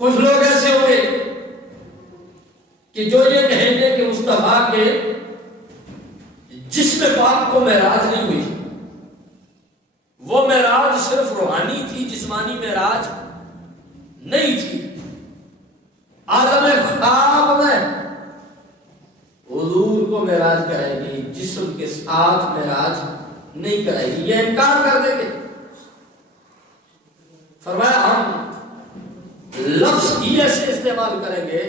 کچھ لوگ ایسے ہوں گے کہ جو یہ کہیں گے کہ مصطفیٰ کے جسم پاک کو معراج نہیں ہوئی، وہ معراج صرف روحانی تھی، جسمانی معراج نہیں تھی۔ عالم خواب میں حضور کو معراج کرائے گی، جسم کے ساتھ معراج نہیں کرائے گی، یہ انکار کر دیں گے۔ فرمایا ہم لفظ ہی ایسے استعمال کریں گے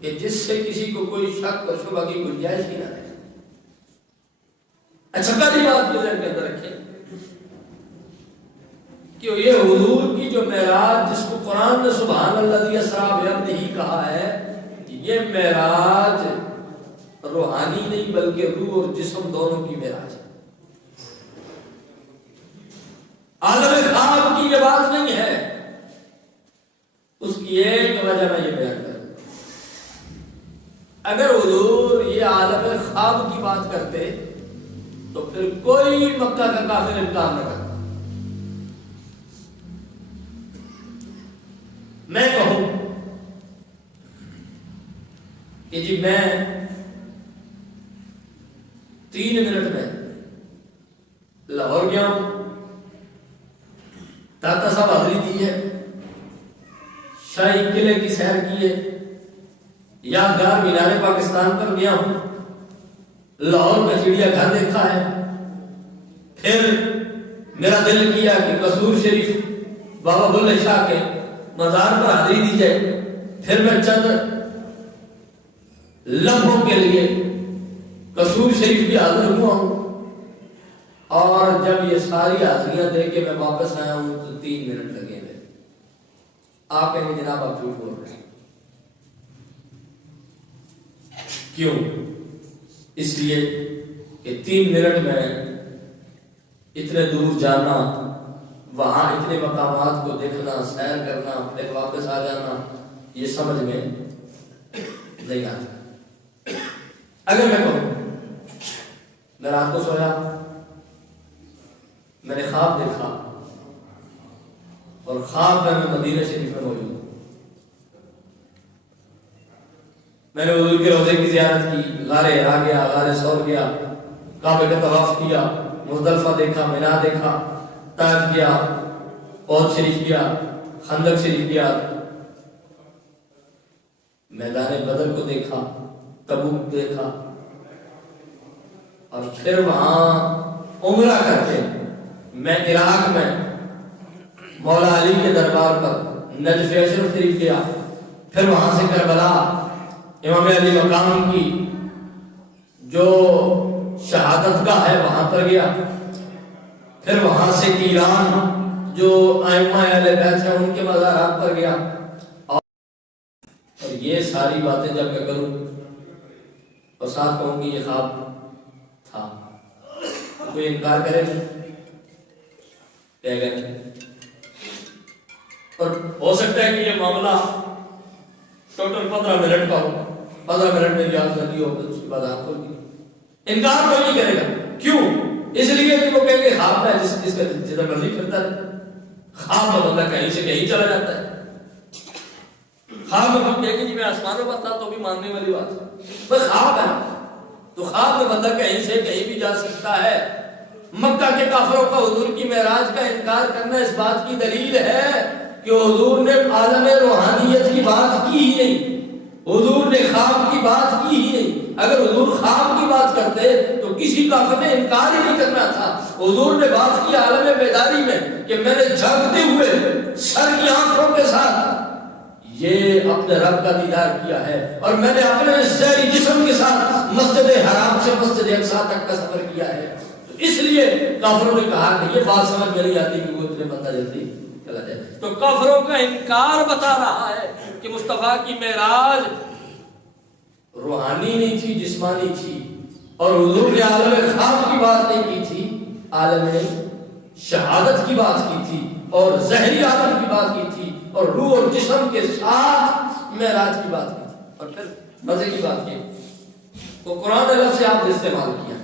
کہ جس سے کسی کو کوئی شک اور شبہ کی گنجائش ہی نہ رہے۔ اچھا پہلی بات یہ ذہن کے اندر رکھیں کہ یہ حضور کی جو معراج جس کو قرآن نے سبحان الذی اسریٰ بعبدہ کہا ہے، یہ معراج روحانی نہیں بلکہ روح اور جسم دونوں کی معراج ہے۔ عالم خواب کی یہ بات نہیں ہے۔ اس کی ایک وجہ میں یہ بیان کروں، اگر حضور یہ عالم خواب کی بات کرتے تو پھر کوئی مکہ کا کافر انکار نہ کرتا۔ میں کہوں کہ جی میں 3 منٹ میں لاہور گیا ہوں، داتا صاحب حاضری دی ہے، شاہی قلعے کی سیر کی ہے، یادگار مینار پاکستان پر گیا ہوں، لاہور کا چڑیا گھر دیکھا ہے، پھر میرا دل کیا کہ قصور شریف بابا بلے شاہ کے مزار پر حاضری دی جائے، پھر میں چند لمحوں کے لیے قصور شریف کی حاضر ہوا ہوں، اور جب یہ ساری حاضریاں دے کے میں واپس آیا ہوں تو 3 منٹ لگے میرے۔ آپ کہیں گے جناب آپ جھوٹ بول رہے ہیں، کیوں؟ اس لیے کہ 3 منٹ میں اتنے دور جانا، وہاں اتنے مقامات کو دیکھنا، سیر کرنا، پھر واپس آ جانا، یہ سمجھ میں نہیں آتا۔ اگر میں کہوں میں رات کو سویا، میں نے خواب دیکھا اور خواب میں مدینہ شریف میں موجود ہوں، میں نے حضور کے روضے کی زیارت کی، غار ہرا گیا، غار ثور گیا، کعبے کا طواف کیا، مزدلفہ دیکھا، مینا دیکھا، طائف گیا، احد شریف گیا، خندق شریف گیا، میدان بدر کو دیکھا، تبوک دیکھا، اور پھر وہاں عمرہ کر کے میں عراق میں مولا علی کے دربار پر نجف اشرف شریف گیا، پھر وہاں سے کربلا امام علی مقام کی جو شہادت گاہ ہے وہاں پر گیا، پھر وہاں سے ایران جو ائمہ اہل بیت ہیں ان کے مزارات پر گیا، اور یہ ساری باتیں جب میں کروں اور ساتھ کہوں کہ یہ خواب تھا، کوئی انکار کرے کہے گا نہیں۔ اور ہو سکتا ہے کہ یہ معاملہ ٹوٹل 15 منٹ کا ہو، 15 منٹ میں یاد لگی ہو، اس کے بعد آپ کو انکار کوئی نہیں کرے گا۔ کیوں؟ اس لیے کہ وہ کہیں گے خواب ہے، جس کا جتنا مرضی کرتا ہے، خواب میں بندہ کہیں سے کہیں چلا جاتا ہے، خواب میں ہم کہیں گے جی میں آسمانوں پر تھا تو بھی ماننے والی بات ہے، بس خواب ہے تو خواب میں بندہ کہیں سے کہیں بھی جا سکتا ہے۔ مکہ کے کافروں کا حضور کی معراج کا انکار کرنا اس بات کی دلیل ہے کہ حضور نے عالم روحانیت کی بات کی ہی نہیں، حضور نے خواب کی بات کی ہی نہیں۔ اگر حضور خواب کی بات کرتے تو کسی کافر نے انکار ہی نہیں کرنا تھا۔ حضور نے بات کی عالم بیداری میں کہ میں نے جاگتے ہوئے سر کی آنکھوں کے ساتھ یہ اپنے رب کا دیدار کیا ہے، اور میں نے اپنے ظاہری جسم کے ساتھ مسجد حرام سے مسجد اقصی تک کا سفر کیا ہے۔ تو اس لیے کافروں نے کہا کہ یہ بات سمجھ میں نہیں آتی کہ وہ اتنے بندہ جلدی چلا جائے۔ تو کافروں کا انکار بتا رہا ہے کہ مصطفیٰ کی معراج روحانی نہیں تھی، جسمانی تھی، اور حضور نے عالم خواب کی بات نہیں کی تھی، عالم شہادت کی بات کی تھی، اور ظاہری عالم کی بات کی تھی، اور روح اور جسم کے ساتھ معراج کی بات کی تھی۔ اور پھر مزے کی بات کی تو قرآن لفظ سے آپ نے استعمال کیا